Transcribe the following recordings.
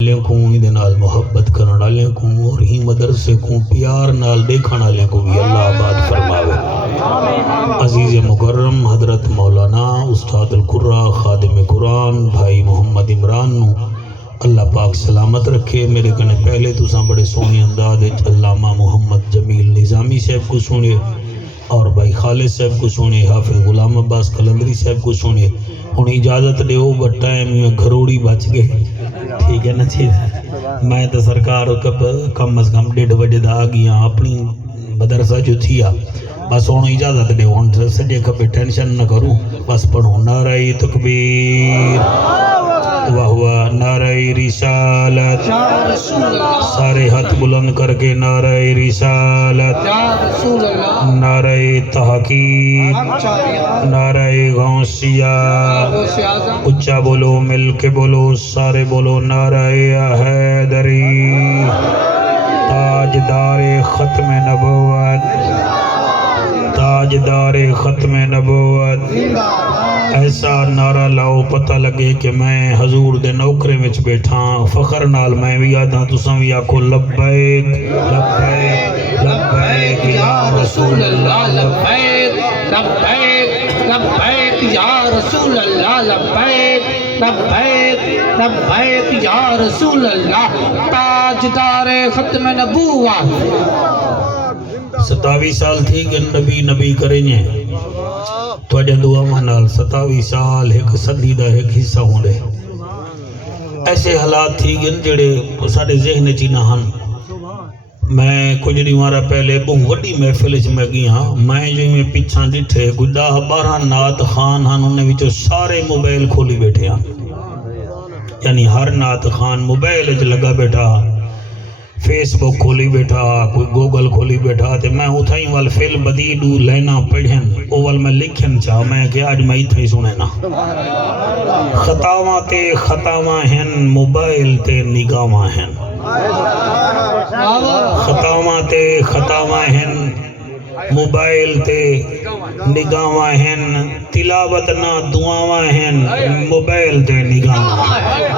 کو دے نال محبت کرنے والے کو اور ہی مدرسے کو پیار نال دیکھنے والے کو بھی اللہ آباد فرماوے۔ عزیز مکرم حضرت مولانا استاد القرآن خادم قرآن بھائی محمد عمران نو اللہ پاک سلامت رکھے۔ میرے کنے پہلے تساں بڑے سونی انداز علامہ محمد جمیل نظامی صاحب کو سنے اور بھائی خالد صاحب کو سنے، حافظ غلام عباس قلندری صاحب کو سنے۔ ہن اجازت دیو بٹ ٹائم میں گھروڑی بچ گئے، ٹھیک ہے نا چیز۔ میں تو سرکار کم از کم 1:30 بجے دا گیا اپنی مدرسہ جو تھیا، بس ہن اجازت دیو، ہن سجے کبھی ٹینشن نہ کروں، بس پڑھو نعرہ تکبیر، واہ واہ، نعرہ رسالت، سارے ہاتھ بلند کر کے نعرہ رسالت، نعرہ تحقیق، نعرہ غوثیہ، اچھا بولو، مل کے بولو، سارے بولو، نعرہ حیدری، تاجدار ختم نبوت، تاجدار ختم نبوت۔ ایسا نعرہ لاؤ پتہ لگے کہ میں حضور دے نوکرے وچ بیٹھا، فخر نال میں بھی آدھا تساں بھی آکھو لبیک لبیک لبیک یا رسول اللہ، لبیک لبیک لبیک یا رسول اللہ، لبیک لبیک لبیک یا رسول اللہ، تاجدار ختم نبوت۔ 27 سال تھی کہ نبی کریں گے تو دعا نال 27 سال ایک صدی دا ایک حصہ ہونے۔ ایسے حالات تھی گن جڑے ساڑے ذہن چی نہ ہن۔ میں کچھ دیوارا پہلے بہت وڈی محفل میں گیا، میں جو میں پیچھا ڈٹھے کوئی 10-12 نعت خان ہن، انہیں وچوں سارے موبائل کھولی بیٹھے ہیں، یعنی ہر نعت خان موبائل وچ لگا بیٹھا، فیس بک کھولی بیٹھا، کوئی گوگل کھولی بیٹھا، تے میں اتھائی وال فل بدیدو لینا پڑھن اول میں لکھن چاہ، میں کہ آج میں اتھائی سنے نا۔ خطاواں تے خطاواں ہن، موبائل تے نگاواں ہن، خطاواں تے خطاواں ہن، موبائل تے نگاواں ہن، تلاوت نہ دعاواں ہن، موبائل تے نگاواں ہن،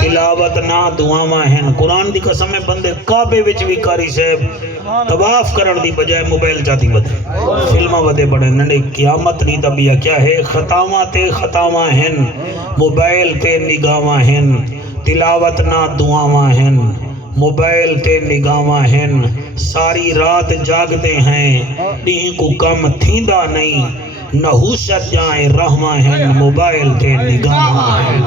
تلاوت نہ دعاواں ہن۔ قرآن دی قسم میں بندے کعبے وچ بھی کاری صاحب طواف کرن دی بجائے موبائل چاہتی بدے، فلمہ بدے بڑے ننڈے، قیامت نہیں تبیہ کیا ہے۔ خطاواں تے خطاواں ہن، موبائل تے نگاواں ہن، تلاوت نہ دعاواں ہن، موبائل تے نگاواں ہن، ساری رات جاگتے ہیں، دین کو کم تھیندا نہیں، نحوست جائیں رحمہ ہن، موبائل تے نگاواں ہن،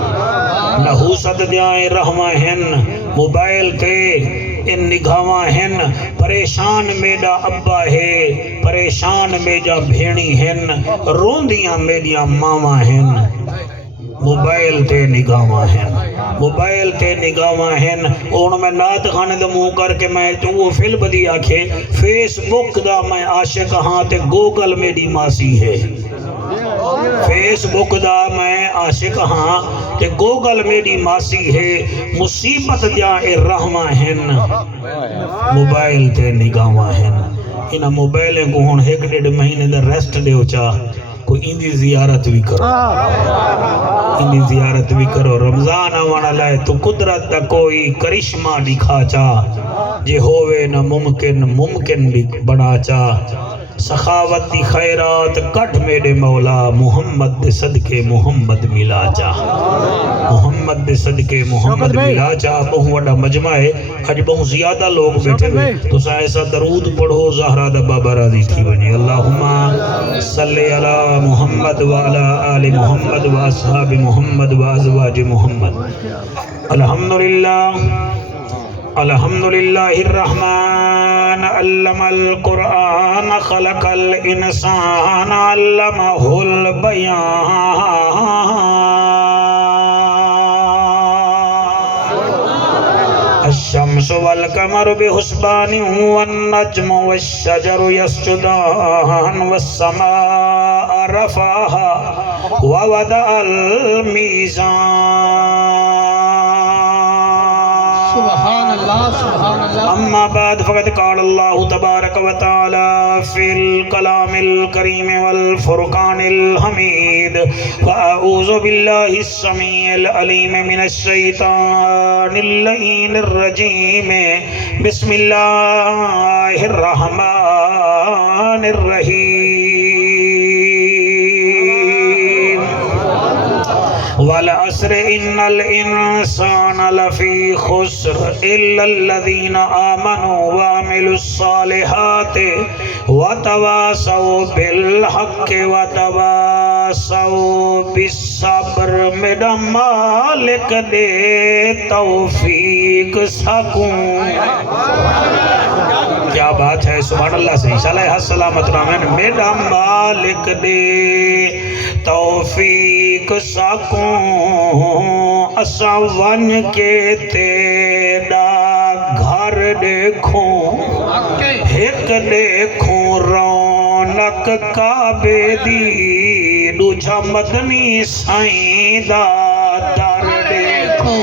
نحوست جائیں رحمہ ہن، موبائل تے ان نگاواں ہن۔ پریشان میڈا ابا ہے، پریشان میڈا بھیڑی ہن، روندیاں میڈیاں ماواں ہن، موبائل تے نگاواں ہن، موبائل تے نگاواں ہن۔ اور میں نعت خانے دا منہ کر کے میں تو وہ فل بدی آکھے، فیس بک دا میں عاشق ہاں تے گوگل میری ماسی ہے، فیس بک دا میں عاشق ہاں تے گوگل میری ماسی ہے، مصیبت جائے رحمہ ہن، موبائل تے نگاواں ہن۔ انہاں موبائلیں کو ہن 1-1.5 مہینے دا ریسٹ دیو چاہ، کوئی اندی زیارت بھی کرو، اندی زیارت بھی کرو۔ رمضان آوانا لائے تو قدرت دا کوئی کرشمہ دکھا چاہ، جے ہووے نہ ممکن ممکن بھی بنا چاہ، سخاوت دی خیرات کٹ میرے مولا، محمد دے صدقے محمد ملا چاہ، محمد دے صدقے محمد ملا چاہ۔ بہت وڈا مجمع ہے، آج بہت زیادہ لوگ بیٹھے ہوئے، تو سا ایسا درود پڑھو زہرہ دا بابا راضی تھی بنی۔ اللہم صلی علی محمد وعلی آل محمد واصحاب محمد وازواج محمد۔ الحمدللہ الحمدللہ الرحمن علم القرآن خلق الانسان علمہ البیان۔ الشمس والقمر بحسبان والنجم والشجر يسجدان والسماء رفعها ووضع الميزان سبحان اللہ سبحان اللہ. اما بعد فقد قال اللہ تبارک و تعالی فی الکلام الکریم والفرقان الحمید فاعوذ باللہ السمیع العلیم من الشیطان اللعین الرجیم بسم اللہ الرحمن الرحیم والعصر ان الانسان لفی خسر الا الذین آمنوا وعملوا الصالحات وتواصوا بالحق وتواصوا بالصبر. میرا مالک دے توفیق سکوں. کیا بات ہے سبحان اللہ سے انشاءاللہ سلامت رحمن. میرا مالک دے توفیق سکوں اساں ون کے تیرا گھر دیکھوں ایک دیکھوں رونق کعبے دی دوجھا مدنی سائیں دا در دیکھوں.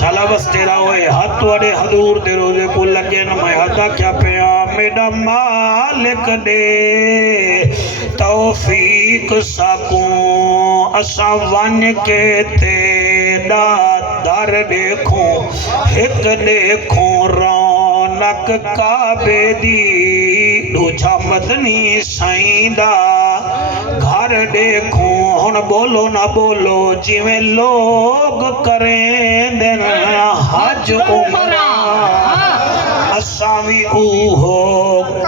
شالا بس تیرا ہوئے ہاتھ وڑے حضور دے روزے کو لگے نمائے حدا کیا پیا. میرا مالک دے توفیق سکوں اساں ون کے تیرا در دیکھوں ایک دیکھوں رونق کعبے دی دوجھا مدنی سائیں دا گھر دیکھوں. ہن بولو نہ بولو جویں لوگ کریں دن حج عمرہ اساں وی اوہو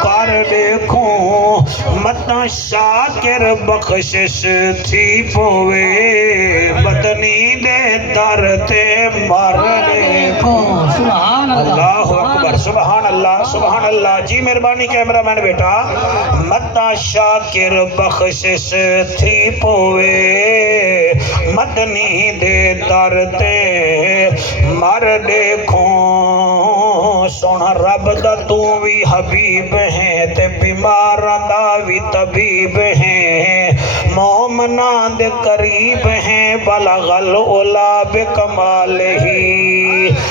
کر دیکھوں. متا شاکر بخشش تھی پوے بدنی دے در تے مر دیکھوں. سبحان اللہ اکبر سبحان اللہ سبحان اللہ. جی مہربانی کیمرہ مین بیٹا. متا شاکر بخشش تھی پوے مدنی دے در تے مر دیکھوں. سونا رب دا تو بھی حبیب ہیں تے بیماراں دا بھی طبیب ہیں مومناں دے قریب ہیں بلغ العلا بکمالہی.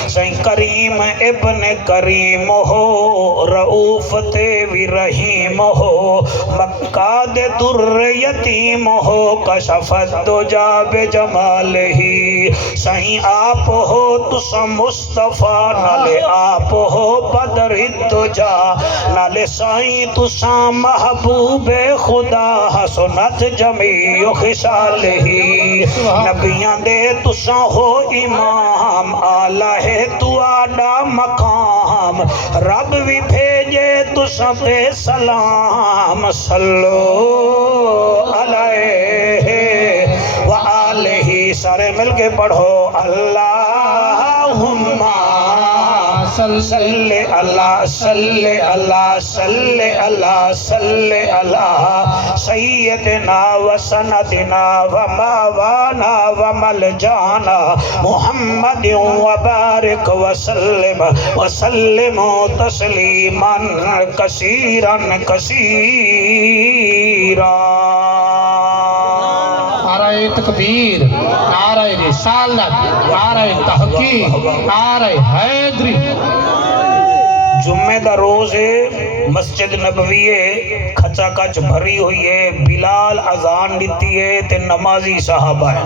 سائیں کریم ابن کریم ہو رؤوف تے وی رحیم ہو مکہ دے در یتیم ہو کشفت دجا بجمالہی. سائیں آپ ہو تسا مصطفیٰ نالے آپ ہو بدر الدجا نالے سائیں تسا محبوب خدا حسنت جمیع خصالہی. نبیاں دے تسا ہو امام آلہ ہے تو آڈا مقام رب بھی بھیجے تسا پہ سلام. صلو علیہ وآلہ. سارے مل کے پڑھو اللہم صلی اللہ صلی اللہ صلی اللہ صلی اللہ سیدنا و سندنا و ماوانا و ملجانا محمد و بارک وسلم وسلم تسلیما کثیرا کثیرا. نعرہ تکبیر نعرہ رسالت نعرہ تحقیق نعرہ حیدری. جمعہ دا روز ہے مسجد نبوی ہے کھچا کچ بھری ہوئی ہے. بلال اذان دیتی ہے تے نمازی صحابہ ہے.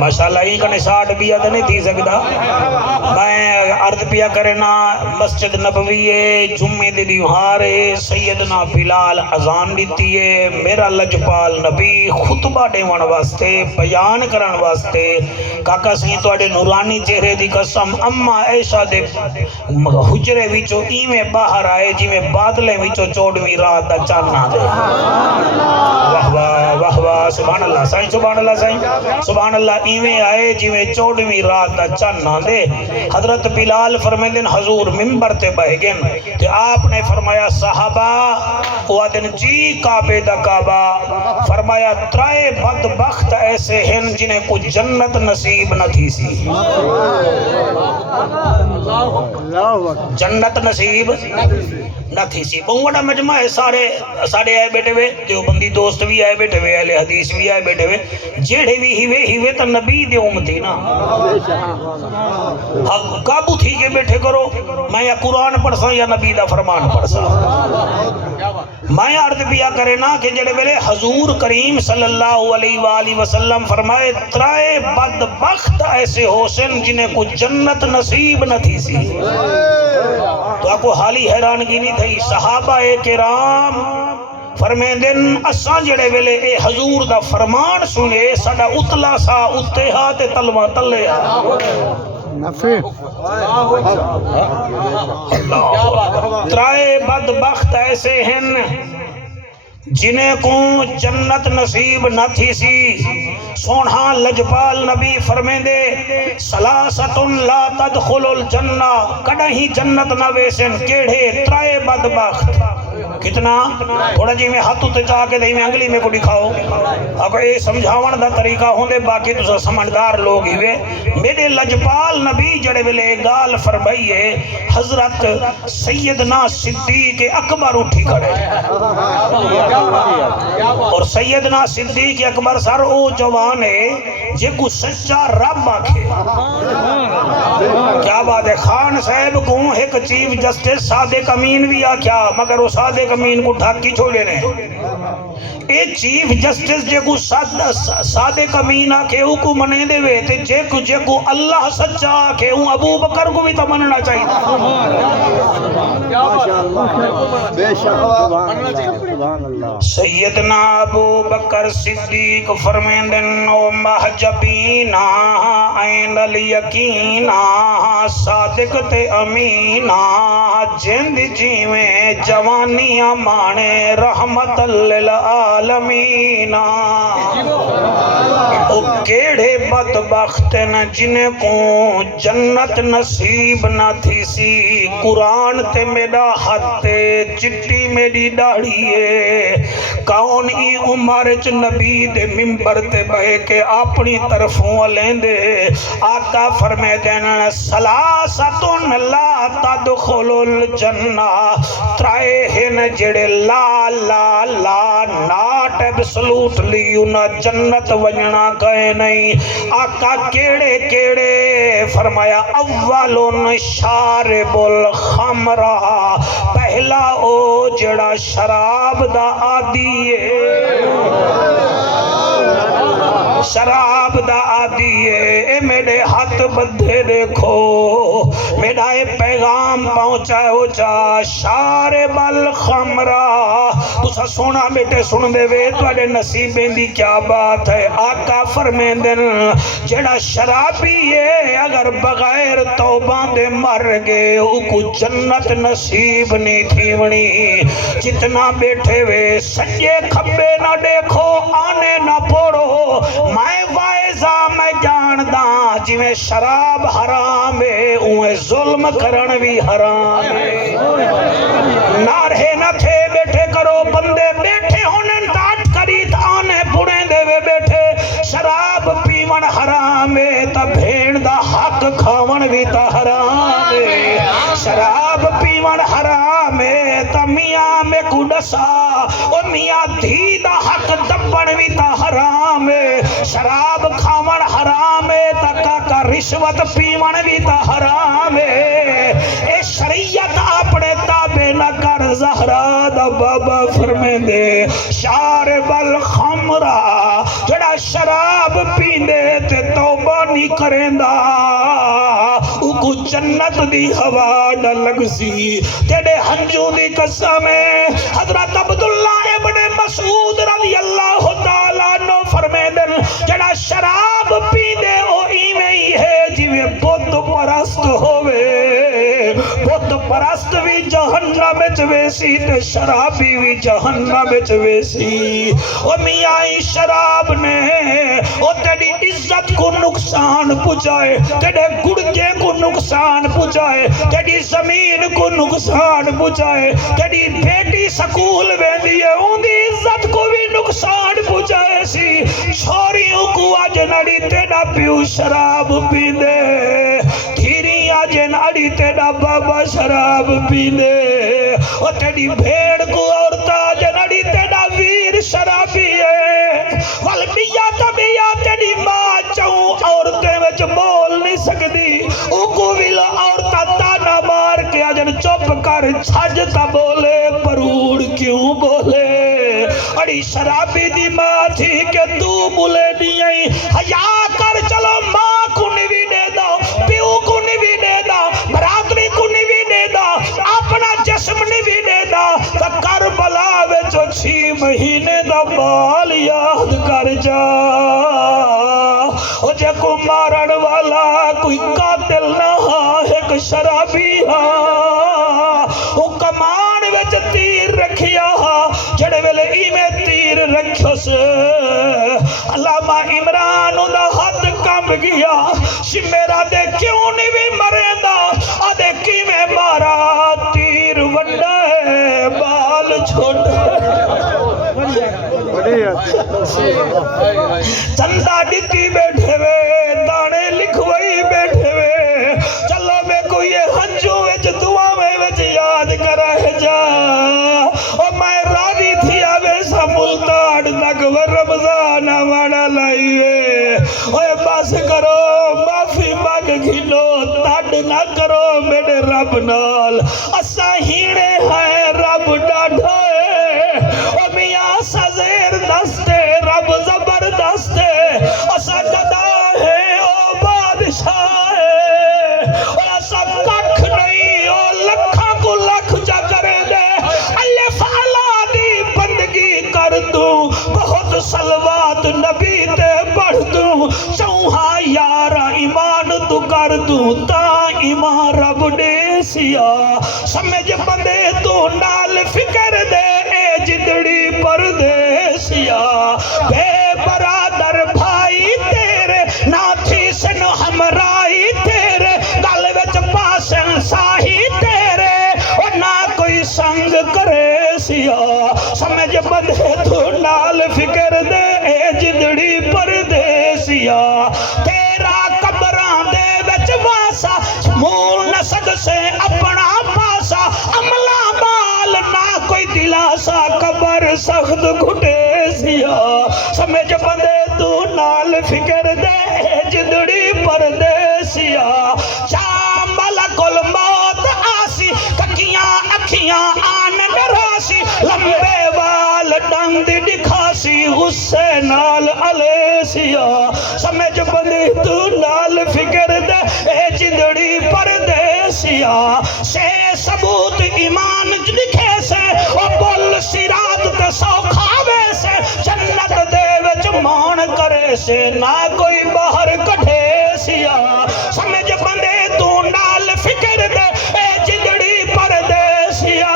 ماشاءاللہ ہی کنے 60 بھی آدھے نہیں تھی سکتا. میں عرض پیا کرنا مسجد نبوی ہے جمعہ دے دیوہار ہے سیدنا بلال اذان دیتی ہے. میرا لجپال نبی خطبہ دیوان واسطے بیان کرن واسطے کاکا سی توڑے نورانی چہرے دی قسم اما عائشہ دے حجرے وچوں ایویں باہر آئے جی میں بادلے وچوں 24ویں رات دا چاننا دے. واہ واہ واہ واہ سبحان اللہ سائیں سبحان اللہ سائیں سبحان اللہ. ایویں آئے جی میں 24ویں رات دا چاننا دے. حضرت بلال فرمیندن حضور ممبر تے بہ گئن تے آپ نے فرمایا صحابہ وہ دن جی کعبے دا کعبہ فرمایا ترائے بدبخت ایسے ہیں جنہیں کو جنت نصیب نہ تھی سی. جنت نصیب نہ تھی سی بہت بڑا مجمع ہے سارے آئے بیٹھے ہوئے دیوبندی دوست بھی آئے بیٹھے ہوئے اہل حدیث بھی آئے بیٹھے ہوئے جیڑے بھی ہیوے تو نبی دے امتی نا قابو تھی کے بیٹھے کرو میں یا قرآن پڑھسا یا نبی دا فرمان پڑھسا میں عرض بیا کرے نا کہ جڑے ویلے حضور کریم صلی اللہ علیہ وآلہ وسلم فرمائے ترائے بدبخت ایسے حسن جنہیں کو جنت نصیب نہ تھی سی تو آپ کو حالی حیرانگی نہیں تھی صحابہ کرام فرمیندن اساں جڑے ویلے اے حضور دا فرمان سنے ساڈا اتلا سا اتہا تے تلوہ تلے ترائے بدبخت ایسے ہیں جنہیں کو جنت نصیب نہ تھی سی سونہا لجپال نبی فرمین دے سلاست لا تدخل الجنہ کڑہی جنت نہ ویسن کیڑھے ترائے بدبخت کتنا تھوڑا جی میں ہاتھ تے جا کے دہی میں انگلی میں کو دکھاؤ اب اے سمجھاون دا طریقہ ہوندے باقی تو سمجھدار لوگ ہی وے میرے لجپال نبی جڑے ویلے گال فرمائیے حضرت سیدنا صدیق اکبر اٹھی کھڑے اور سیدنا صدیق اکبر سر او جوان ہے جے کو سچا رب آکھے کیا بات ہے خان صاحب کو ایک چیف جسٹس صادق امین بھی آکھیا مگر وہ صادق امین کو ڈھاکی چھوڑے نے اے چیف جسٹس جے کو صادق امین آکھے او کو منے دے وے تے جے کو اللہ سچا آکھے او ابو بکر کو بھی تو مننا چاہیے سیدنا ابو بکر صدیق فرمیندن او محجبینا عین الیقینا صادق تے امینا جند جیویں جوانیاں مانے رحمت للعالمین او کیڑے بدبخت ن جنہیں کو جنت نصیب نہ تھی سی قرآن تے میرا ہاتھ چٹی میری داڑھیے کون ای عمرچ نبی دے ممبر تے بہے کے اپنی طرفوں لیندے آقا فرمے دینا سلاستن لا تدخل الجنہ ترائے ہن جڑے لا لا لا ناٹ ایبسلوٹلی انہا جنت ونجنا کہے نہیں آقا کیڑے کیڑے فرمایا اولن شارب الخمرہ پہلا او جڑا شراب دا آدی ہے شراب دا آدی ہے اے میرے ہاتھ بدھے دیکھو میرا اے پیغام پہنچا ہو چا شارب الخمرہ تسا سونا بیٹے سن دے وے توڑے نصیبیں دی کیا بات ہے آقا فرمیندن جڑا شرابی ہے اگر بغیر توبہ دے مر گئے او کو جنت نصیب نہیں تھی ونی جتنا بیٹھے وے سجے کھبے نہ دیکھو آنے نہ پوڑو میں وائزہ میں جاندہ جی میں شراب حرام ہے اوہ ظلم کرن بھی حرام ہے نارے نہ تھے بیٹھے کرو بندے بیٹھے ہونے داٹ کریت آنے پڑیں دے وے بیٹھے شراب پیون حرام ہے تا بھیڑ دا حق کھاون بھی تا حرام ہے شراب پیون حرام ہے تا میاں میں کڈسا اور میاں دھی دا حق دبن بھی تا حرام ہے شراب کھاون حرام ہے تا کاکا رشوت پیون بھی تا حرام ہے اے شریعت اپنے تابع نہ کر زہرا دا بابا فرمے دے شارب الخمرہ جڑا شراب پیندے تے توبہ نہیں کریندا او کو جنت دی ہوا نہ لگ سی تیرے ہنجو دی قسم ہے حضرت عبداللہ ابن مسعود رضی اللہ تعالیٰ عنہ فرمے دن جڑا شراب پیندے او ایویں ہی ہے جویں بت پرست ہوئے بت پرست بھی جہنم وچ ویسی تے شرابی بھی جہنم وچ ویسی او میاں شراب نے او تیری عزت کو نقصان پہنچائے تیرے گڑجے کو نقصان پہنچائے تیری زمین کو نقصان پہنچائے تیری بیٹی سکول ویندی ہے ان دی عزت کو بھی نقصان پہنچائے سی چھوڑیوں کو آج نڑی تیرا پیو شراب پیندے دھیری آج نڑی جڑی تیرا بابا شراب پیندے او تیری بھیڑ کو عورتہ جڑی تیرا ویر شرابی ہے ول میاں تبیا تیری ماں چاہوں عورتیں وچ بول نہیں سکدی او کو ویل عورتہ تانا مار کے اجن چپ کر چھج تا بولے پروڑ کیوں بولے اڑی شرابی دی ماں تھی کہ تو بولے نہیں آئی حیا کر چلو ماں کو نہیں دے دا پیو کو نہیں دے دا برادری کو نہیں دے دا اپنا جسم نہیں دے دا تو کربلا وچ 6 مہینے دا بال یاد کر جا او جے کو مارن والا کوئی قاتل نہ ایک شرابی او کمان وچ تیر رکھیا جڑے ویلے ایویں تیر رکھس علامہ عمران دا ہاتھ کمب گیا میرا دے کیوں نہیں بھی مرے دا آدھے کیویں مارا تیر وڈا ہے بال چھوٹا چندہ ڈٹی بیٹھے وے دانے لکھوئی بیٹھے وے چلو میں کو یہ ہنجو وچ دعا وچ یاد کرا ہے جا اور میں راضی تھی آوے سا ملتاڑ تک وہ رمضان آوانا لائیوے اوے بس کرو معافی مانگ گھنو تاڑ نہ کرو میرے رب نال اسا ہیڑے ہیں رب ڈاڑھا ہے او میاں سزیر دستے رب زبردست ہے اسا جدا ہے او بادشاہ ہے اور اسا ککھ نہیں او لکھاں کو لکھ جا کرے دے اللہ فعلا دی بندگی کر دوں بہت سلوات نبی تے پڑھ دوں چوہا یارا ایمان تو کر دوں تا ایمان رب دے سیا سمجھ بندے تو نال فکر دے اے جدڑی پردیسیا بے برادر بھائی تیرے ناتھی سن ہمرائی تیرے گل وچ پاسن ساہی تیرے اور نہ کوئی سنگ کرے سیا سمجھ بندے تو نال فکر دے اے جدڑی پردیسیا تیرا قبران دے وچ واسا مول نسد سے اپنا پاسا عملہ مال نہ کوئی دلاسا قبر سخت گھٹے سیا سمجھ بندے تو نال فکر دے جدڑی پردیسیا چا ملک الموت آسی ککیاں اکھیاں آن ڈراسی لمبے وال ڈند دکھاسی غصے نال علیسیا سمجھ بندے تو نال فکر دے اے جدڑی پردیسیا سے ثبوت ایمان لکھے سے او بول سرات تے سوکھاوے سے جنت دے وچ مان کرے سے نہ کوئی باہر کٹھے سیا سمجھ بندے تو نال فکر دے اے جدڑی پردیسیا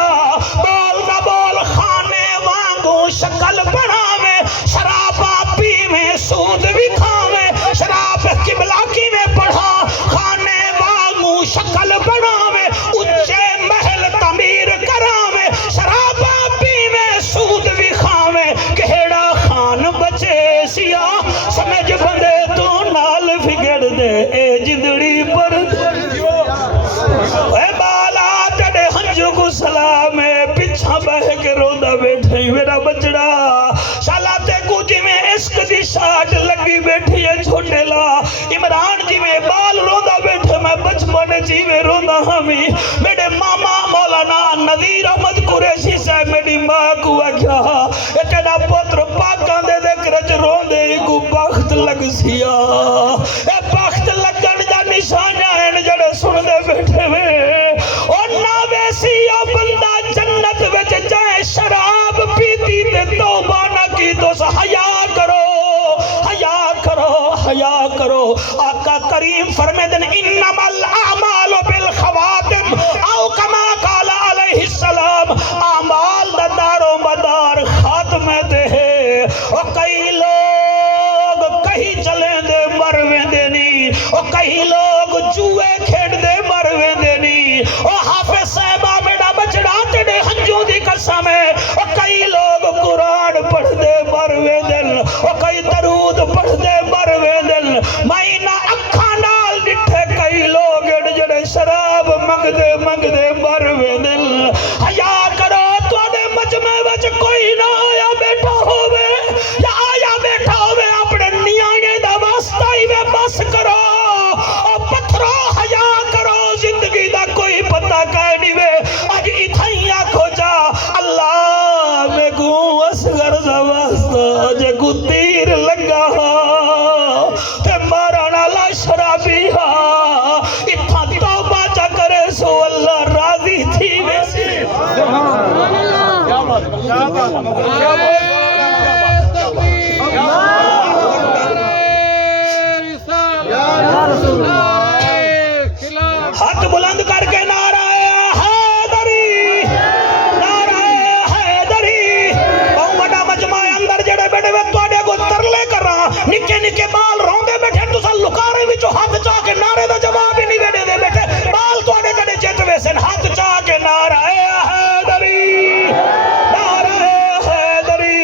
بول نہ بول خانے وانگو شکل بناوے شرابہ پیویں سود بھی کھاوے شراب قبلہ کی میں پڑھا خانے وانگو شکل بناوے اچھے محل تعمیر کراوے شرابہ پیویں سود بھی کھاوے کہڑا خان بچے سیا سمجھ بندے تو نال فکر دے اے جدڑی پر اے بالا تڑے ہنجو کو سلام ہے پچھا بہ کے روندہ بیٹھے میرا بچڑا شالا تے کو جی میں عشق دی شاٹ لگی بیٹھی ہے چھوٹے لا عمران جی میں بال روندہ بیٹھے میں بچپن جی میں روندہ ہمیں میرے ماما مولانا نظیر احمد قریشی سے میری ماں کو آگیا اتنا پتر پاکان دے دے کرچ روندے کو بخت لگ سیا اے بخت لگن دا نشانہ ہیں جڑے سن دے بیٹھے میں اور نہ ویسی او بندہ جنت وچ جائے شراب پیتی تے توبہ نہ کی تو حیا کرو حیا کرو حیا کرو آقا کریم فرمیدن انما الاعمال بالخواتم او کما قال علیہ السلام اعمال دا دار و مدار خاتمے دے ہے اور کئی لوگ کہیں چلیں دے مرویں دے نہیں اور کئی لوگ جوئے کھیڑ دے مرویں دے نہیں اور حافظ صاحبہ میڈا بچڑا تیڑے ہنجوں دی قسم ہے اور کئی لوگ قرآن پڑھ دے مرویں دل اور کئی درود پڑھ دے مرویں دل میں نہ اکھاں نال ڈٹھے کئی لوگ جڑے شراب ہاتھ بلند کر کے نعرہ حیدری، نعرہ حیدری۔ بہت بڑا مجمع اندر جڑے بیٹھے ہوئے تواڈے کو ترلے کر رہا، نکے نکے بال روندے بیٹھے، تساں لکارے وچوں ہاتھ چاہ کے نعرے دا جواب ہی نہیں ویڈے دے بیٹھے، بال تواڈے جڑے جت ویسن، ہاتھ چاہ کے نعرہ حیدری، نعرہ حیدری۔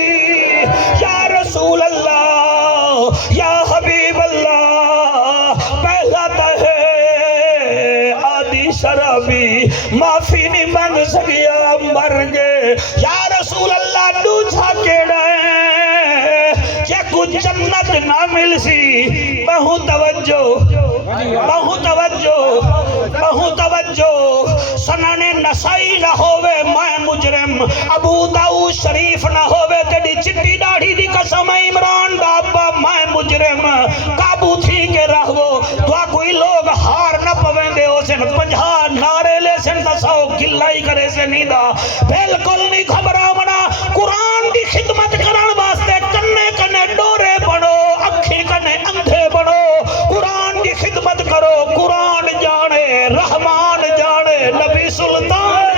یا رسول اللہ، یا حبیب اللہ، پہلا تہے آدھی شرابی معافی نہیں مانگ سکیا مر گئے۔ یا رسول اللہ دوجھا کیڑا ہے کہ کچھ جنت نہ مل سی، بہو توجہ، بہو توجہ، بہو توجہ۔ سنن نسائی نہ ہووے میں مجرم، ابو داؤد شریف نہ ہووے تیری چٹی داڑھی دی قسم، عمران دا ابا میں مجرم، قابو تھی کے رہو تو کوئی لوگ ہار نہ پویں دے ہو سن 50 نعرے لے سن تا 100 کلائی کرے سے نہیں دا، بالکل نہیں گھبراونا۔ قرآن دی خدمت کرن واسطے کنے کنے ڈورے بنو، اکھی کنے اندھے بنو، قرآن دی خدمت کرو۔ قرآن جانے، رحمان جانے، نبی سلطان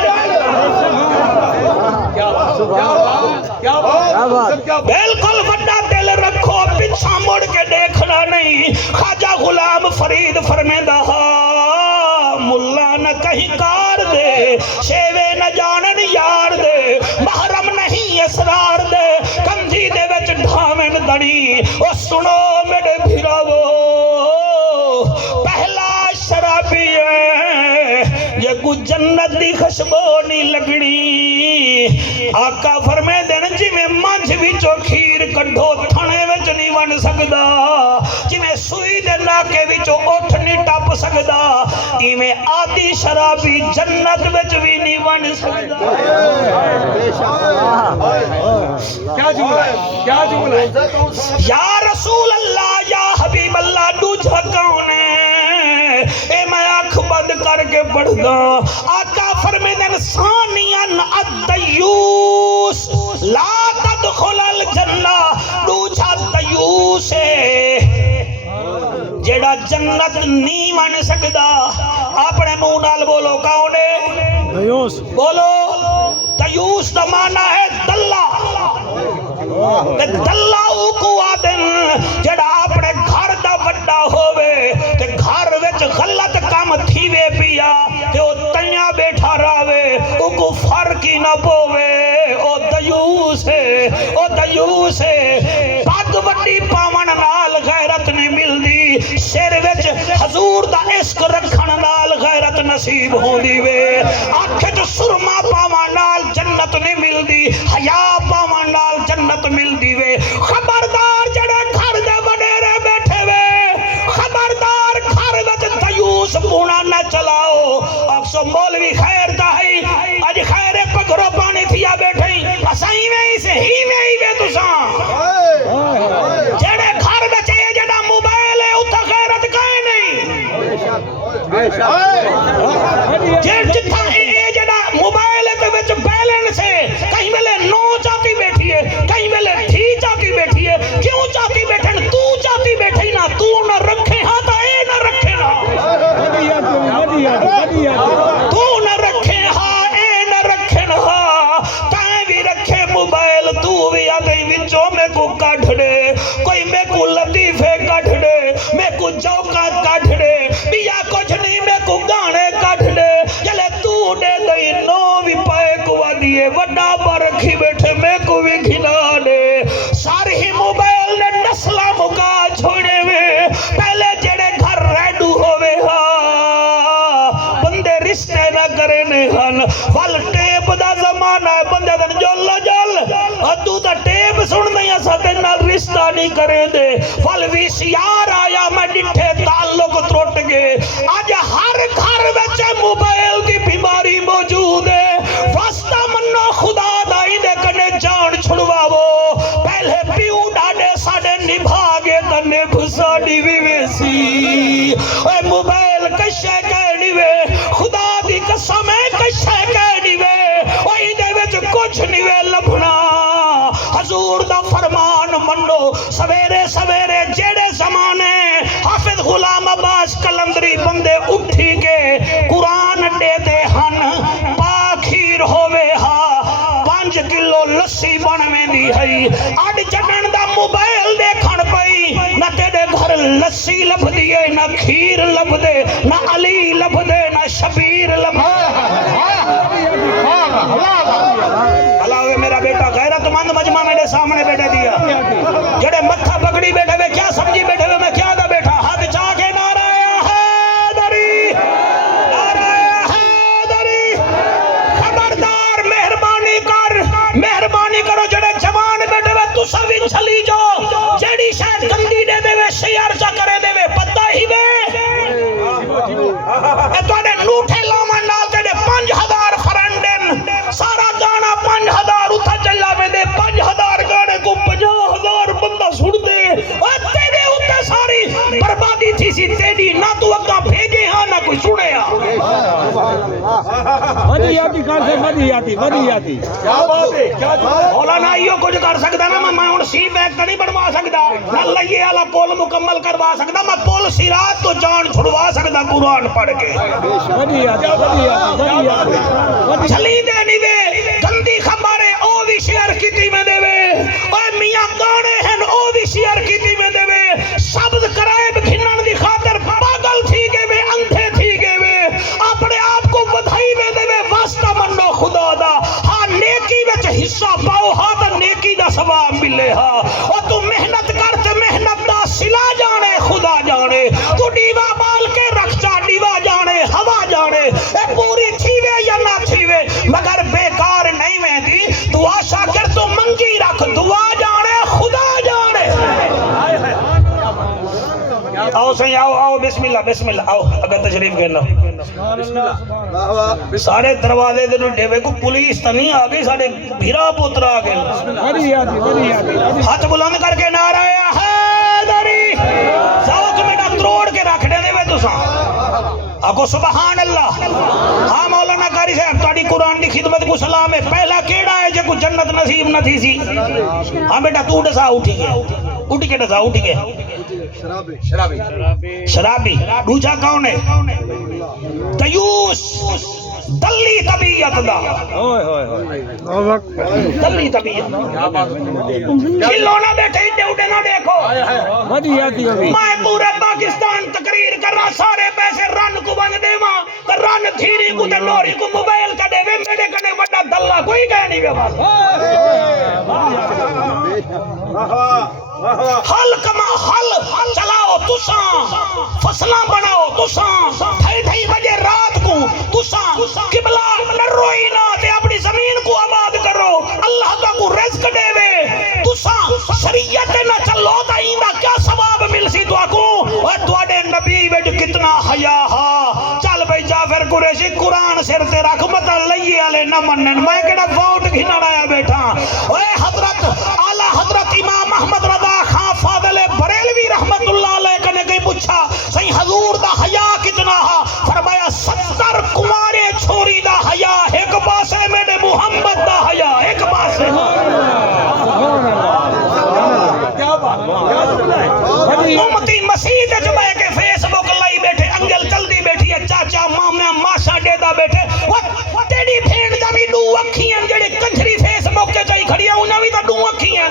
بالکل وڈا دل رکھو، پیچھا مڑ کے دیکھنا نہیں۔ خواجہ غلام فرید فرمیندہ ملا نہ کہیں کار دے، شیوے نہ جانن یار دے، محرم نہیں اسرار دے، کندھی دے وچ ڈھاویں دڑی۔ او سنو میرے بھراوو، پہلا شرابی ہے یہ کو جنت دی خوشبو نہیں لگڑی۔ آقا فرمے دین جی میں مانجھ وچوں کھیر کڈھو تھنے وچ نہیں ون سکدا، جی میں سوئی دے ناکے وچوں اٹھ نہیں ٹپ سکدا، ایویں آدھی شرابی جنت وچ بھی نہیں ون سکدا۔ کیا جملہ ہے، کیا جملہ ہے۔ یا رسول اللہ، یا حبیب اللہ، دوجھا کون ہے؟ اے میں آنکھ بند کر کے پڑھ دا۔ آقا فرمیدن ثانیاً الدیوس لا تدخل الجنہ، دوجھا دیوس ہے جیڑا جنت نہیں ون سکدا۔ اپنے منہ نال بولو کون ہے؟ دیوس بولو۔ دیوس دا معنی ہے دلہ، دلہ کو آدن جڑا اپنے گھر دا وڈا ہووے تے گھر وچ غلط کام تھیوے پیا تے او تیاں بیٹھا راوے، او کو فرق ہی نہ پوے، او دیوس ہے، او دیوس ہے۔ پگ وڈی پاون نال غیرت نہیں ملدی، سر وچ حضور دا عشق رکھن نال غیرت نصیب ہوندی وے، اکھ وچ سرما پاون نال جنت نہیں ملدی، حیا پاون نال جنت ملدی وے۔ خبردار جڑے گھر دے وڈیرے بیٹھے وے، خبردار گھر وچ دیوس پونا نہ چلاؤ۔ اکسو مولوی خیر دائی اج خیر پگھرو پانی تھیا بیٹھیں، اسائی میں ہی سے ہی میں ہی وے تساں جڑے گھر وچ اے جڑا موبائل ہے اتھا غیرت کائیں نہیں، جتھا اے جڑا موبائل ہے تے وچ بیلنس ہے، کہیں ملے نو چاہتی بیٹھی ہے، کہیں ملے تھی چاہتی بیٹھی ہے، کیوں چاہتی بیٹھن؟ تو چاہتی بیٹھی نا، تو نہ رکھے ہاں تا اے نہ رکھے نا، تو نہ رکھے ہاں اے نہ رکھے نا، تائیں بھی رکھے موبائل، تو بھی آدھیں وچوں میں کو کٹھ دے، کوئی میں کو لطیفے کٹھ دے، میں کو جوکا کٹھ دے، بیا کچھ نہیں میں کو گانے کٹھ دے، جلے تو دے دئی نو بھی پائے کو آدھیے وڈا برکھی بیٹھے میں کو بھی گھنا دے۔ ساری ہی موبائل نے نسلہ مکا چھوڑے میں، پہلے جڑے گھر ریڈو ہوئے ہاں بندے رشتے نہ کرے ہن، وال ٹیپ دا زمانہ ہے، بندے دن جل جل ادو دا ٹیپ سن نہیں ساتے نہ رشتہ نہیں کرے دے، وال وی سی آر آیا میں ڈٹھے تعلق تروٹ گئے۔ آج ہر گھر بچے موبائل کی بیماری موجود ہے، واسطہ منو خدا دائی دے کنے جان چھڑواو، پہلے پیو ڈاڈے ساڑے نبھا گے تنے بھسا ڈیوی ویسی، اے موبائل کشے کہہ ڈیوے، خدا دی قسم ہے کشے کہہ ڈیوے، اوہی دے وچ کچھ نیوے لبھنا۔ نہ کھیر لب دے نہ علی لب دے نہ شبیر لب دے اللہ میرا بیٹا غیرت مند مجمع میرے سامنے بیٹھے دیا جڑے متھا پگڑی بیٹھے ہوئے کیا سمجھی بیٹھے ہوئے میں کیا دا بیٹھا ہاتھ چاہ کے نعرہ حیدری نعرہ حیدری خبردار مہربانی کرو جڑے جوان بیٹھے ہوئے تو سوی چھلی جو جڑی شاید گندی دے دے وے شیار چا کرے دے وے پتہ ہی وے اے توڑے لوٹے لامان نال تیڑے 5000 فرنڈن سارا گانا 5000 اتھا چلا میں دے 5000 گانے کو 50,000 بندہ سن دے اور تیرے اتھے ساری بربادی تھی سی تیری نہ تو اگا بھیجے ہاں نہ کوئی سنے ہاں ودی آتی کیا بات ہے کیا مولانا یہ کچھ کر سکتا نا میں ان سی بیگ نہیں بنوا سکتا نہ لئیے والا پول مکمل کروا سکتا میں پول سیرات تو جان چھڑوا سکتا قرآن پڑھ کے چلی دے نہیں وے گندی خبریں او بھی شیئر کیتی میں دے وے اے میاں گانے ہیں او بھی شیئر کیتی میں دے وے شبد کرائب گھنن دی خاطر پاگل تھی گئے وے اندھے تھی گئے وے اپنے آپ کو بدھائی میں دے وے واسطہ منو خدا دا ہاں نیکی وچ حصہ پاؤ ہاں تا نیکی دا ثواب ملے ہاں اور تو محنت کرتے محنت دا سلا جانے خدا جانے تو ڈیوا بال کے رکھ جا ڈیوا جانے ہوا جانے اے پوری تھیوے یا نہ تھیوے مگر بیکار نہیں میں دی دعا شاکر تو منگی رکھ دعا جانے خدا جانے آؤ سہی آؤ بسم اللہ آؤ اگر تشریف کہنا سارے دروازے دے ڈیوے کو پولیس تا نہیں آگئی سارے بھیرا پوتر آگئے ہاتھ بلند کر کے نعرہ حیدری ذوق میں نہ تروڑ کے رکھ دے دے تو ساں آگو سبحان اللہ ہاں مولانا قاری صاحب تاڑی قرآن دی خدمت کو سلام ہے پہلا کیڑا ہے جو کو جنت نصیب نہ تھی سی ہاں بیٹا تو ڈسا اٹھی کے ڈسا اٹھی کے شرابی دوجا کون ہے دیوس دلی طبیعت دا دلی طبیعت کھلونا بیٹھے اٹھے اٹھے نہ دیکھو میں پورے پاکستان تقریر کر رہا سارے پیسے رن کو بن دے ماں رن دھیری کو تے لوری کو موبائل کا دے وے میرے کنے بڑا دلہ کوئی کہہ نہیں وے حل کما حل چلاؤ تساں فصلاں بناؤ تساں ڈھائی بجے رات کو تساں قبلہ نہ روئی نہ تے اپنی زمین کو آباد کرو اللہ کا کو رزق دے وے تساں شریعت نہ چلو تا ایندا کیا ثواب مل سی تو کو اور تواڈے نبی وچ کتنا حیا ہا چل بھئی جعفر قریشی قرآن سر تے رکھ مت لئیے والے نہ منن میں کیڑا ووٹ گھنڑ آیا بیٹھا اوے حضرت اعلی حضرت امام احمد رضا خان فاضل بریلوی رحمت اللہ علیہ کنے کہیں پوچھا صحیح حضور دا حیا کتنا ہا فرمایا 70 کمارے چھوری دا حیا ایک پاسے میرے محمد دا حیا ایک پاسے امتی مسیح جو بے کے فیس بک لائی بیٹھے انگل چل دی بیٹھی ہے چاچا ماما ماشا ڈیدا بیٹھے وہ تیری بھیڑ دا بھی دو اکھیاں جڑے کنجری فیس بک کے چاہی کھڑی ہے انہاں بھی تا دو اکھیاں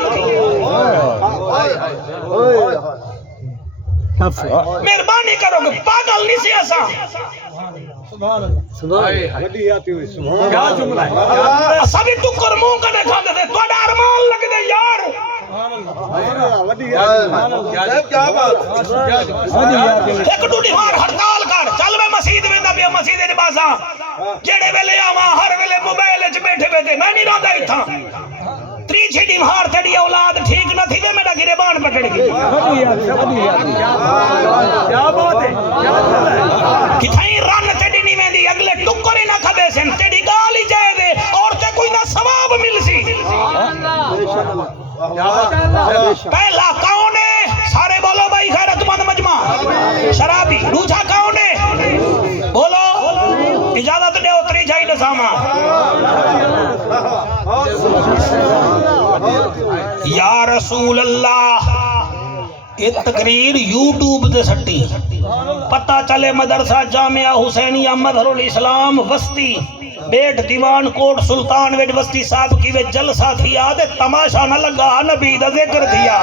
مہربانی کرو گے پاگل نہیں سی ایسا کیا جملہ ہے سبھی ٹکر منہ کا دیکھا دے تھے تو ارمان لگ دے یار کیا بات ایک ڈوڑی مار ہڑتال کر چل میں مسجد میں دا بھی مسجد دے باسا جڑے ویلے آواں ہر ویلے موبائل وچ بیٹھے بیٹھے میں نہیں رہندا ایتھاں تری چھڑی مار تیری اولاد ٹھیک نہ تھی وے میرا گریبان پکڑ گئی کیا بات ہے کتھائیں رن تیری نہیں ویندی اگلے ٹکر ہی نہ کھبے سن تیری گال ہی جائے دے اور تے کوئی نہ ثواب مل سی پہلا کون ہے سارے بولو بھائی غیرت مند مجمع شرابی دوسرا کون ہے بولو اجازت دے اتری جائی نظامہ یا رسول اللہ یہ تقریر یوٹیوب دے سٹی پتہ چلے مدرسہ جامعہ حسینیہ مظہر الاسلام وسطی بیٹ دیوان کوٹ سلطان ویڈ وسطی صاحب کی وے جلسہ تھیا دے تماشا نہ لگا نبی دا ذکر تھیا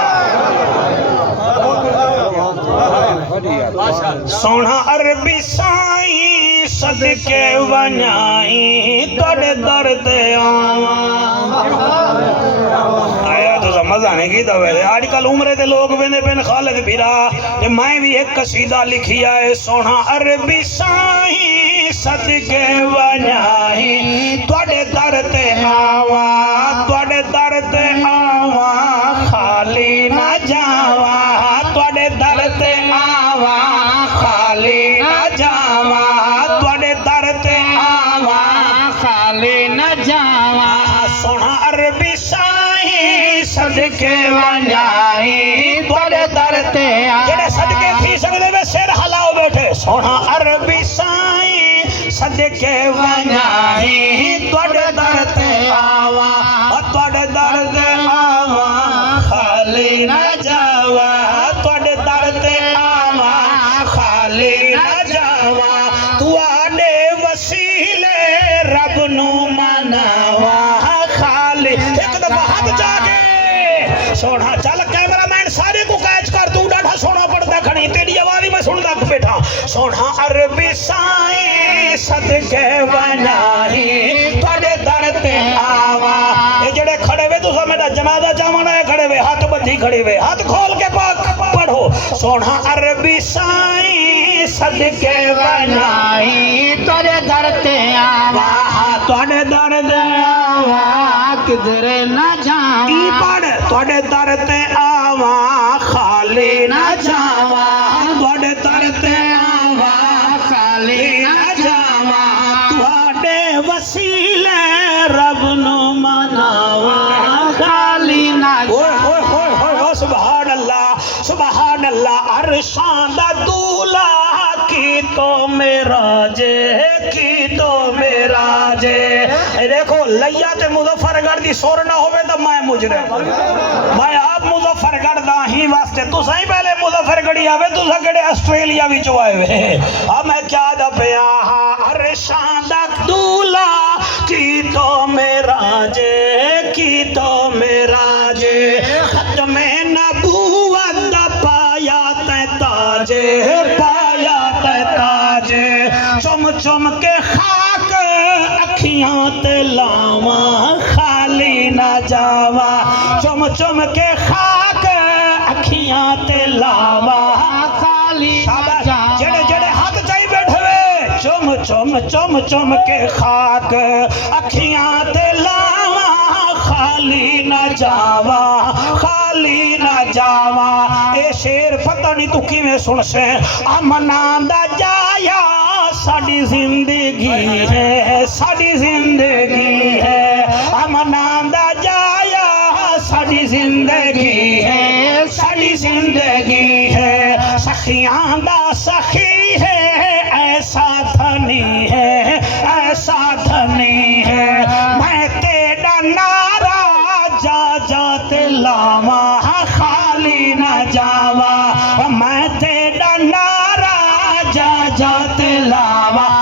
سونا عربی سائیں صدقے ونیائی توڑے درد آیا تو سمجھ آنے کی تو ویسے آج کل عمرے دے لوگ بندے بن خالد بھیرا کہ میں بھی ایک قصیدہ لکھی آئے سونا عربی سائیں صدقے ونیائی توڑے درد آوا توڑے درد آوا خالی نہ جاوا توڑے درد آوا خالی نہ جاوا توڑے درد آوا خالی نہ جاوا سونا عربی سائیں صدقے ونیائی توڑے درد جڑے صدقے تھی سکتے میں سر ہلاؤ بیٹھے سونا عربی سائیں صدقے ونیائی توڑے درد آوا توڑے درد آوا خالی نہ جاوا توڑے درد آوا خالی نہ جاوا تو آنے وسیلے رب نو مناوا خالی ایک دفعہ ہاتھ جاگے سونا چل کیمرہ مین سارے کو کیچ کر تو ڈاٹا سونا پڑتا کھڑی تیری آوازی میں سنتا بیٹھا سونا عربی سائیں صدقے ونیائی توڑے درد آوا یہ جڑے کھڑے ہوئے تو سب میرا جنازہ جامانا ہے کھڑے ہوئے ہاتھ بدھی کھڑے ہوئے ہاتھ کھول کے پاک پڑھو سونا عربی سائیں صدقے ونیائی توڑے درد آوا توڑے درد آوا کدھر نہ جاوا پڑھ توڑے درد آوا خالی نہ جاوا توڑے درد آوا خالی نہ جاوا توڑے وسیلے رب نو مناوا خالی نہ جاوا سبحان اللہ عرشاں دا دولا کی تو میرا جے دیکھو لیا تے مظفر گڑھ دی سور نہ ہوئے تو میں مجرم میں آپ مظفر گڑھ دا ہی واسطے تو سہی پہلے مظفر گڑھی آوے تو سکڑے آسٹریلیا بھی چوائے ہوئے اب میں کیا دا پیا عرشاں دا دولا کی تو میرا جے ختم نبوت دا پایا تے تاجے چم چم کے خاک اکھیاں تے لاواں خالی نہ جاوا چم چم کے خاک اکھیاں تے لاواں خالی نہ جاوا جڑے جڑے ہاتھ چاہی بیٹھے ہوئے چم چم کے خاک اکھیاں تے لاواں خالی نہ جاوا اے شیر پتہ نہیں تو کی میں سن سے امنان دا جایا ساڑی زندگی ہے امنان دا جایا ساڑی زندگی ہے سخیاں دا سخی ہے ایسا دھنی ہے میں تیرا نعرہ جاتے لاواں خالی نہ جاوا میں تیرا نعرہ جاتے لاواں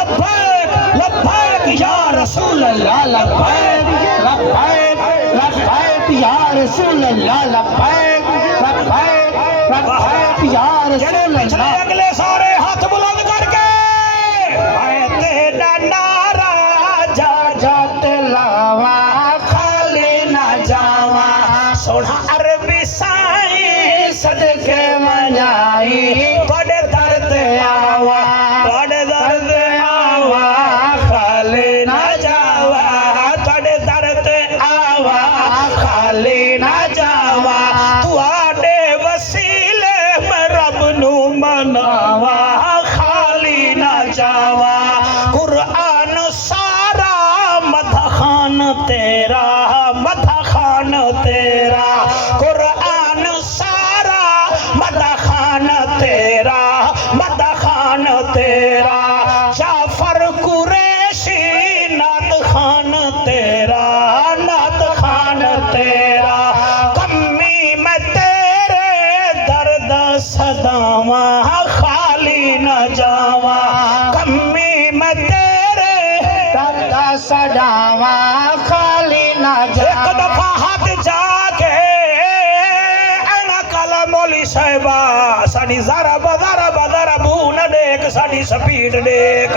لبیک یا رسول اللہ لبیک یا رسول اللہ لبیک یا رسول اللہ اگلے سارے ہاتھ بلند کر کے میں تیرا نعرہ جاتے لاواں خالی نہ جاوا سونا عربی سائیں صدقے ونیائی توڑے درد آوا خالی نہ جاوا توڑے درد آوا خالی نہ جاوا تو آڈے وسیلے میں رب نو مناوا خالی نہ جاوا قرآن سارا مدخان تیرا قرآن سارا مدخان تیرا جعفر قریشی نعت خان تیرا کمی میں تیرے درد صداواں خالی نہ جاواں کمی میں تیرے درد صداواں خالی نہ جاواں ایک دفعہ ہاتھ جا کے اینا کالا مولی صاحبہ ਸਾਡੀ ਜ਼ਾਰਾ ਬਾਜ਼ਾਰਾ ਬੂ ਨਾ ਦੇਖ ਸਾਡੀ ਸਪੀਡ ਦੇਖ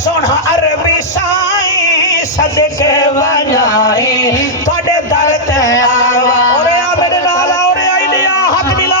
ਸੋਹਣਾ ਅਰਬੀ ਸਾਈਂ ਸਦਕੇ ਵਜਾਈ ਤੁਹਾਡੇ ਦਰ ਤੇ ਆਵਾ ਓਰੇ ਆ ਮੇਰੇ ਨਾਲ ਓਰੇ ਆ ਇੰਡੀਆ ਹੱਥ ਮਿਲਾ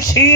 6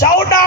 14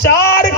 4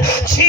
6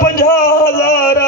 50,000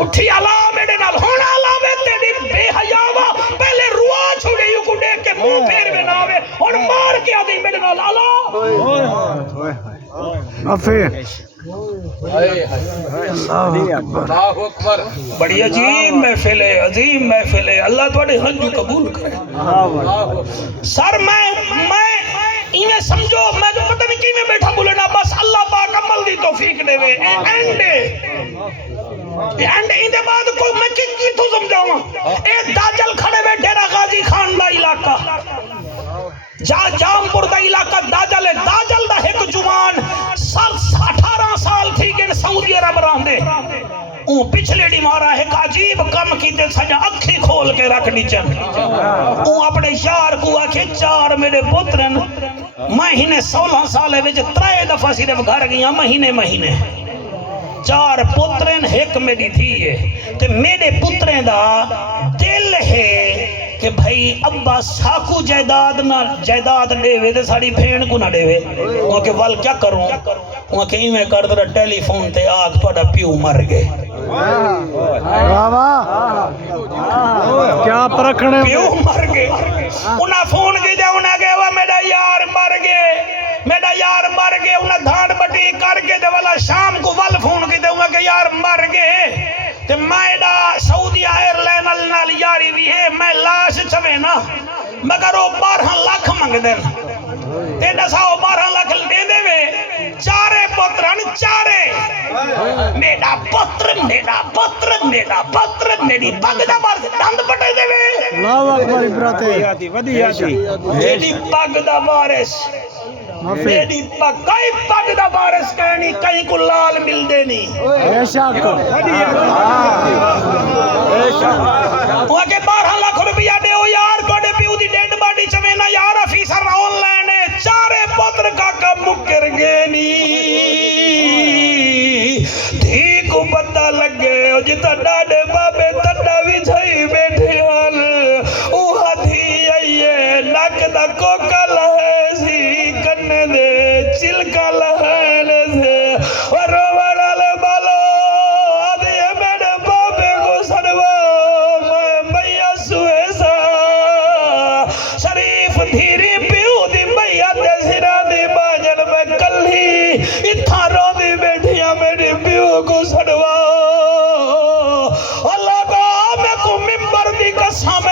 اٹھی الا میرے نال ہونا لاوے تیری بے حیاوا پہلے روا چھڑے یو کو دیکھ کے منہ پھیر میں نہ آوے ہن مار کے آدی میرے نال الا بڑی عجیب محفل ہے، عظیم محفل ہے، اللہ تواڈے حج قبول کرے سر میں ایویں سمجھو میں تو پتہ نہیں کیویں بیٹھا بولنا بس اللہ پاک عمل دی توفیق دے وے اینڈ ان دے بعد کوئی میں کی تو سمجھاواں اے داجل کھڑے وے ڈیرا غازی خان دا علاقہ جامپور دا علاقہ داجل ہے داجل دا ایک جوان 18 سال تھی کہ سعودی عرب راندے اون پچھلے ڈی مارا ایک عجیب کم کیتے سجا اکھی کھول کے رکھ دیچن اون اپنے یار کو آکھے 4 میرے پترن مہینے 16 سالے وچ 3 دفعہ صرف گھر گیا مہینے 4 پترن ایک میری تھی ہے تے میرے پتریں دا دل ہے کہ بھائی ابا ساکو جائیداد دے وے تے ساڑی بھین کو نہ دے وے وہ کہ وال کیا کروں وہ کہ میں کر در ٹیلی فون تے آگ توڑا پیو مر گئے کیا پرکھنے پیو مر گئے انہاں فون کی دے انہاں کہ وہ میرا یار مر گئے انہاں دھان بٹی کر کے دے والا شام کو وال فون کی دے انہاں کہ یار مر گئے تے مائدہ سعودی ایئر لائن نال یاری بھی ہے میں لاش چوے نا مگر وہ 12 لاکھ منگ دین تے دساؤ 12 لاکھ دے دے وے 4 پترن 4 میرا پتر میری پگ دا بار دند پٹے دے وے اللہ اکبر عبرت میری پگ دا وارث میری پگ دا وارث کہنی کہیں کو لال مل دے نہیں بے شک وہ کہ 12 لاکھ روپیہ دے ہو یار کوڑے پیو دی ڈیڈ باڈی چوے نا یار افیسر آن لائن ہے 4 پتر کا مکر گے نہیں دھی کو پتہ لگے جتا ڈاڈے بابے تڈا بھی جھائی بیٹھے حال اوہا دھی آئیے ناک دا کوکا لہے سی کنے دے چلکا لہے سے ورو وڑا لے بالو آدھے میرے بابے کو سنوا میں میاں سوئے سا شریف دھیری پیو دی میاں دے سرا دی باجن میں کلی اتھا رو دی بیٹھیاں میری پیو کو سنوا اللہ کو میں کو ممبر دی قسم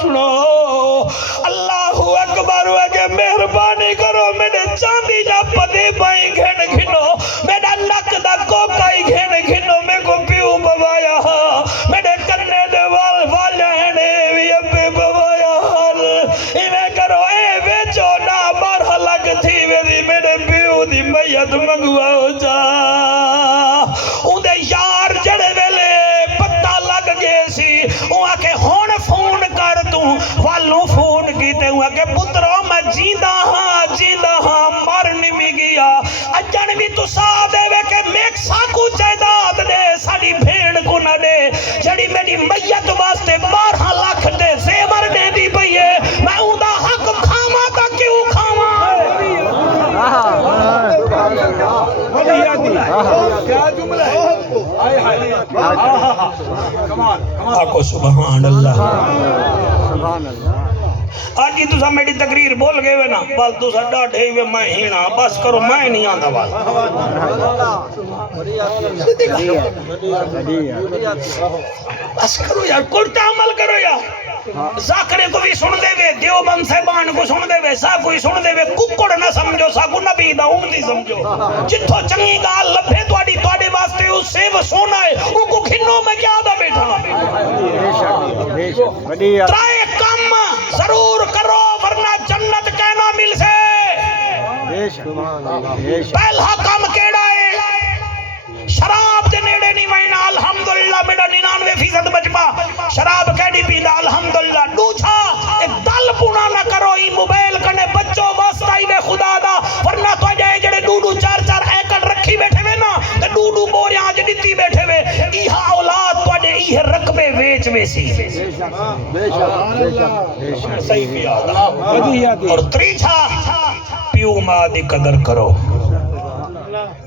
سنو اللہ اکبر وگے مہربانی کرو میرے چاندی جا پدے بائی گھن گھنو میرا نک دا کوکائی گھن گھنو میں کو پیو بوایا میرے کنے دے والا ہنے وی ابے بوایا ایویں کرو اے ویچو نا 12 لاکھ تھی ویدی میرے پیو دی میت منگواؤ جا اون دے یار جڑے ویلے پتہ لگ گئے سی اون آکے ہون فون کر توں والوں فون کیتے ہوں کہ پترو میں جیندہ ہاں مر نمی گیا اجن بھی تو سا دے وے کہ میک ساکو جائیداد دے ساڑی بھیڑ کو نہ دے جڑی میری میت واسطے 12 لاکھ دے زیور دے دی بھئیے میں ہوں دا حق کھاما تا کیوں کھاما کیا جملہ ہے آکو سبحان اللہ آج ہی تُسا میری تقریر بول گئے وے نا بس تُسا ڈاٹھے ہوئے میں ہینا بس کرو میں نہیں آندہ بات بس کرو یار کرتا عمل کرو یار زاکرے کو بھی سن دے وے دیوبند صاحبان کو سن دے وے سا کوئی سن دے وے ککڑ نہ سمجھو سا کو نبی دا امتی سمجھو جتھو چنگی گال لبھے توڑی واسطے اس سے وہ سونا ہے ان کو کھنوں میں کیا دا بیٹھا ترائے کم ضرور کرو ورنہ جنت کہنا مل سے پہلا کام کیڑا ہے شراب دے نیڑے نہیں وینا الحمدللہ میرا 99% بچپا شراب کیڑی پیدا الحمدللہ دوچھا ایک دل پونا نہ کرو ہی موبائل کنے بچوں واسطائی بے خدا دا ورنہ تو جائے جڑے ڈوڈو 4 ایکڑ رکھی بیٹھے وے نا تے ڈوڈو بوریاں آج دیتی بیٹھے وے ایہا اولاد تو جائے ایہے رقبے ویچ وے سی صحیح پیادا اور تریچھا پیو ماں دی قدر کرو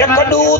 1 2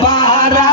12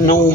9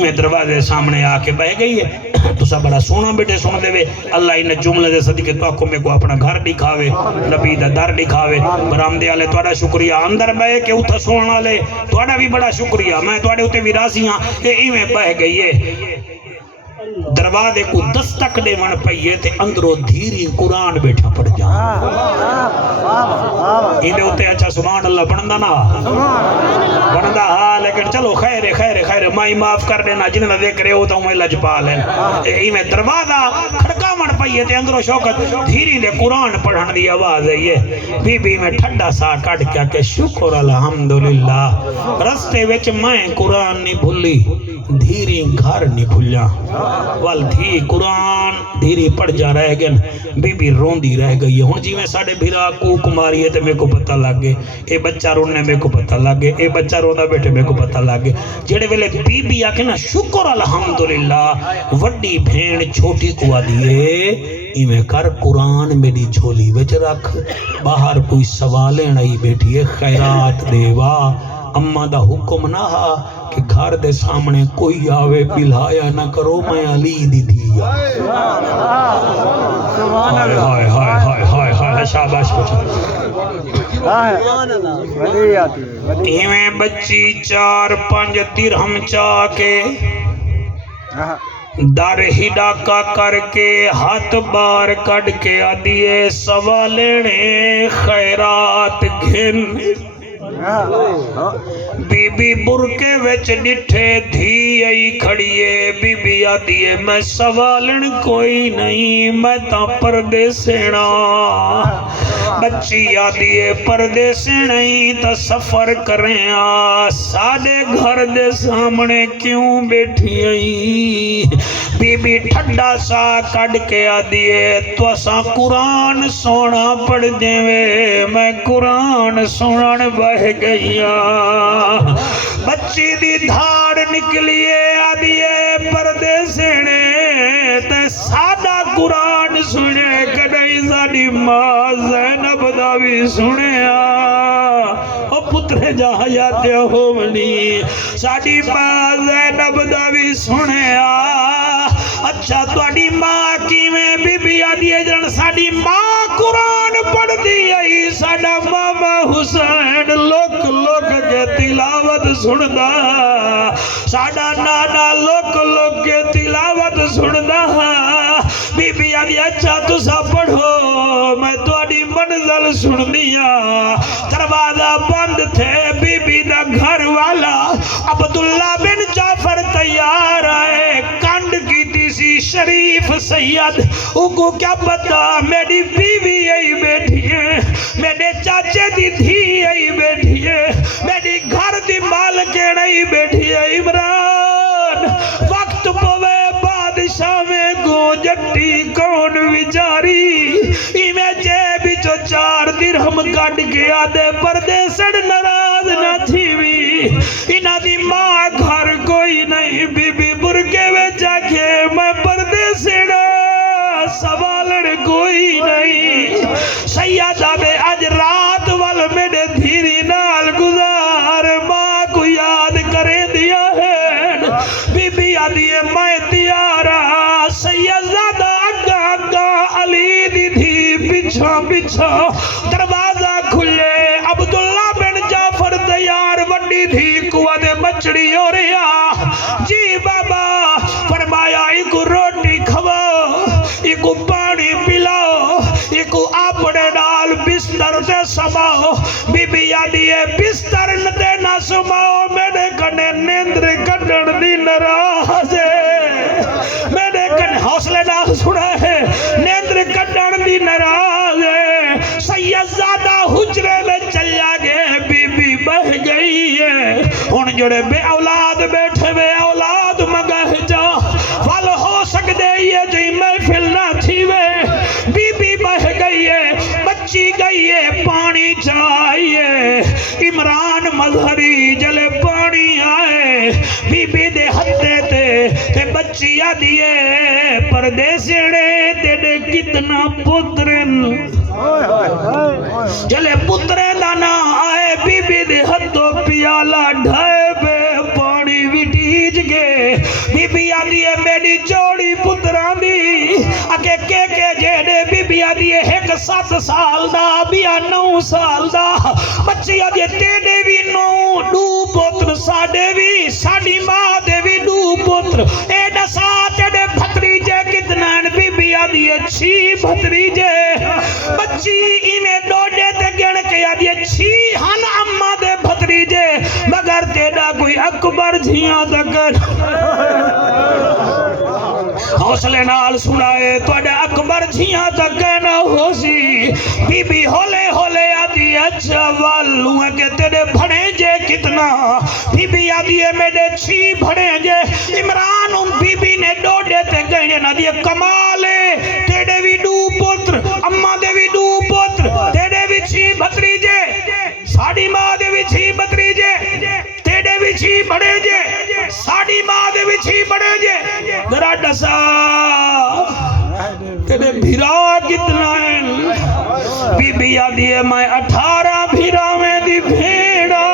میں دروازے سامنے آ کے بہ گئی ہے تو سب بڑا سونا بیٹے سن دے وے اللہ انہیں جملے دے صدقے تو آکھو میں کو اپنا گھر دکھاوے نبی دا در دکھاوے برامدے والے تھوڑا شکریہ اندر بہ کے اتھا سونا لے تھوڑا بھی بڑا شکریہ میں تھوڑے اتنے بھی راضی ہاں میں بہ گئی ہے دروازے کو دستک دے من پئیے تے اندروں دھیری قرآن بیٹھا پڑ جا انہیں ہوتے اچھا سبحان اللہ پڑھندا نا پڑھندا ہاں لیکن چلو خیر مائی معاف کر دینا جنہیں دیکھ رہے ہو تو ہمیں لجپا لیں میں دروازہ کھڑکا من پئیے تے اندروں شوکت دھیری دے قرآن پڑھن دی آواز ہے بی بی میں ٹھڈا سا کٹ کیا کہ شکر الحمدللہ رستے وچ میں قرآن نہیں بھلی دھیری گھر نہیں بھلیا وال تھی قرآن دھیری پڑھ جا رہ گئے بی بی روندی رہ گئی ہے ہن جی میں ساڑھے بھیرا کو کماری ہے تے میں کو پتہ لگ گئے اے بچہ رونے میں کو پتہ لگ گئے اے بچہ رونا بیٹھے میں کو پتہ لگ گئے جڑے ویلے بی بی آکے نا شکر الحمدللہ وڈی بھین چھوٹی کو آدیے میں کر قرآن میری جھولی وچ رکھ باہر کوئی سوالیں نہیں بیٹھی ہے خیرات دیوا اماں دا حکم نہ ہا کہ گھر دے سامنے کوئی آوے پلایا نہ کرو میں علی دی دیا ہائے شاباش ایویں بچی 4-5 درہم چاہ کے در ہی ڈاکا کر کے ہاتھ بار کڑ کے آدیے سوالنے خیرات گھن بی بی برکے وچ ڈٹھے دھی آئی کھڑیے بی بی آدیے میں سوالن کوئی نہیں میں تا پردے سینا بچی آدیے پردے سے نہیں تا سفر کریں ساڑے گھر دے سامنے کیوں بیٹھی آئی بی بی ٹھڈا سا کڑ کے آدیے تو اسا قرآن سونا پڑھ دیوے میں قرآن سونا بہ گئیا بچی دی دھاڑ نکلیے آدیے پردے سینے تے سادہ قرآن سنے کدائی ساڑی ماں زینب دا بھی سنے او پترے جا حیاتے ہو منی ساڑی ماں زینب دا بھی سنے اچھا توڑی ماں کی میں بی بی آدیے جن ساڑی ماں قرآن پڑھ دی آئی ساڑا ماما حسین لوک کے تلاوت سندا ساڑا نانا لوک کے تلاوت سندا بی بی آدھی اچھا تسا پڑھو میں توڑی منزل سن دیا دروازہ بند تھے بی بی دا گھر والا عبداللہ بن جعفر تیار آئے کانڈ کی تیسی شریف سید کو کیا پتا میری بیوی آئی بیٹھی ہے میرے چاچے دی دھی آئی بیٹھی ہے میری گھر دی مالکے نہیں بیٹھی ہے عمران وقت پوے بادشاہ میں گو جٹی کون وچاری میں جیبی جو 4 درہم کٹ کے آدھے پردے سڑ ناراض نہ تھی بھی انہا دی ماں گھر کوئی نہیں بی بی برکے میں جا کے میں پردے سڑا سوالن کوئی نہیں سیادہ بے آج رات وال میرے دھیری نال گزار ماں کو یاد کرے دیا ہے بی بی آدھیے میں تیارہ سیادہ اگا علی دی دھی پچھا دروازہ کھلے عبداللہ بن جعفر تیار وڈی دھی قوت بچڑی ہو رہا جی بابا فرمایا ایک روٹی کھواؤ ایک پانی پلاؤ ایک اپنے نال بستر تے سماؤ بی بی آدھیے بستر تے نہ سماؤ میرے کنے نیندر کٹن دی نراز ہے میرے کنے حوصلے نہ سنا ہے نیندر کٹن دی نراز ہے سیدزادہ حجرے میں چلیا گئے بی بی بہ گئی ہے ان جڑے بے اولاد بیٹھے بے اولاد مگہ جا فل ہو سکتے یہ جی محفل نہ تھی وے بی بی بہ گئی ہے بچی گئی ہے پانی چاہیے عمران مظہری جلے پانی آئے بی بی دے ہتھے تے بچی آدھیے پردے سیڑے تے کتنا پترن جلے پترے دانا آئے بی بی دے ہتھوں پیالا ڈھائے بے پانی بھی 7 سال دا بیا 9 سال دا بچی آدھے تیرے بھی 9 دو پتر ساڑے بھی ساڑی ماں دے بھی 2 پتر اے دسا تیرے بھتریجے کتنا بی بی آدھی 6 بھتریجے بچی ایمیں ڈوڑے تے گن کے آدھی 6 ہن اممہ دے بھتریجے مگر تیرا کوئی اکبر جھیاں دکر حوصلے نال سنائے توڑے اکبر جھیاں تک نہ ہو سی بی بی ہولے ہولے آدھی اچھا والوں کہ تیرے بھڑیں جے کتنا بی بی آدھی ہے میرے 6 بھڑیں جے عمران ان بی بی نے ڈوڑے تے گئے نہ دیئے کمالے تیرے بھی 2 پتر اممہ دے بھی 2 پتر تیرے بھی 6 بھتری جے ساڑی ماں دے بھی 6 بھتری جے تیرے بھی 6 بڑے جے ساڑی ماں دے بھی 6 بڑے جے ذرا ڈسا تیرے بھیرا کتنا ہے بی بی آدھی ہے میں 18 بھیرا میں دی بھیڑا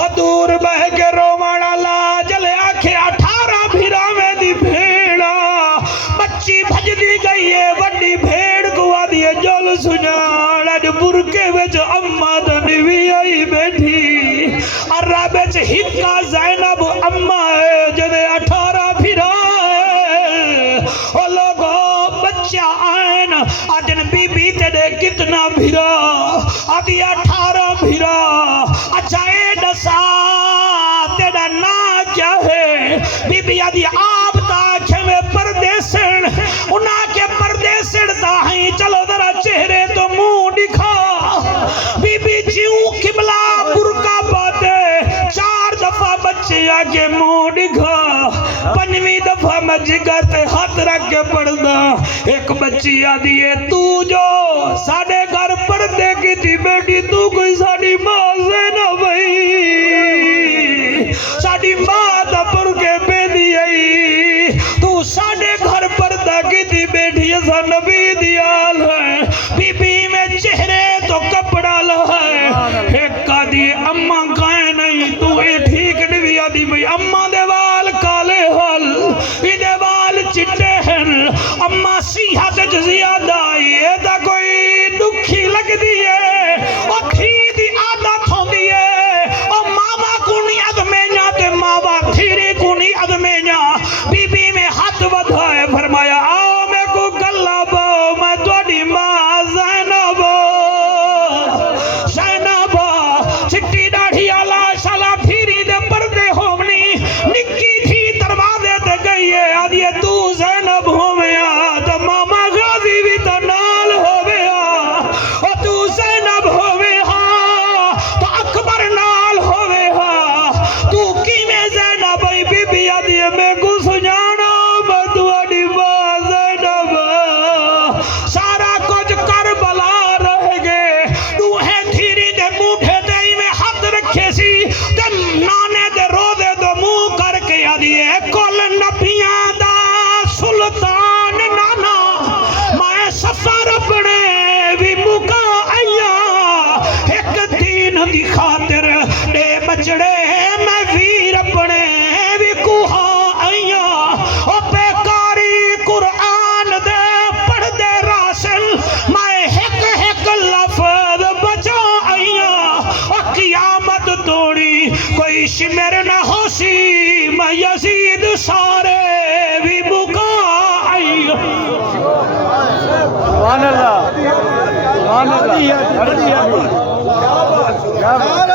اور دور بہ کے رومانا لا جلے آکھے 18 بھیرا میں دی بھیڑا بچی بھج دی گئی ہے وڈی بھیڑ کو آدھی ہے جل سجاڑا جو برکے وچ اممہ دنی بھی آئی بیٹھی عرابچ ہکا زینب اممہ ہے جدے 18 بھیرا ہے اور لوگوں بچہ آئین آدن بی بی تیرے کتنا بھیرا آدھی 18 بھیرا اچھا اے ڈسا تیرا نا کیا ہے بی بی آدھی آپ تاکھے میں پردے سن انہاں کے پردے سڑتا ہیں چلو ذرا چہرے تو منہ دکھا بی بی جیوں قبلہ برکا پاتے 4 دفعہ بچے آگے منہ دکھا 5ویں دفعہ میں جگر تے ہاتھ رکھ کے پڑھدا ایک بچی آدھی ہے تو جو ساڑے گھر پردے کی تھی بیٹی تو کوئی ساڑی ماں سے نہ بھئی ساڑی ماں دا پر کے پہ دی آئی تو ساڑے گھر پردہ کی تھی بیٹی ایسا نبی دیال ہے بی بی میں چہرے تو کپڑا لہائے ایک آدھی اممہ کائیں نہیں تو اے ٹھیک نوی آدھی بھئی اممہ دے وال کالے حل دے وال چٹے ہیں اممہ سیحہ تے زیادہ آئیے تا کوئی دکھی لگ دیئے اور کھیدی عادت ہوں دیئے اور ماما کونی ادمینا تے ماما کھیری کونی ادمینا بی بی میں ہاتھ بدھائے فرمایا آؤ میں کو گلہ باؤ میں توڑی ماں زینب چٹی ڈاڑھی آلہ شالہ پھیری دے پردے ہومنی نکی تھی دروازے تے گئی ہے آدھی تو زینب ہومیا تو ماما غازی بھی تو نال ہومیا اور تو زینب ہومیا تو اکبر نال ہومیا تو کی میں زینب بی بی آدھی میں کو سجانا بدوڑی ماں زینب سارا کچھ کربلا رہ گئے دوہے دھیری دے موٹھے دے میں ہاتھ رکھے سی تے نانے دے روزے دو منہ کر کے آدھی کل نبیاں دا سلطان نانا میں سفر بڑے بھی مکا آیا ایک دین دی خاطر دے بچڑے میں ویر بڑے بھی کوہا آیا او بیکاری قرآن دے پڑھ دے راسل میں ایک لفظ بچا آیا اور قیامت توڑی کوئی شمر نہ ہو سی میں یزید سارے بھی بکا آئی سبحان اللہ سبحان اللہ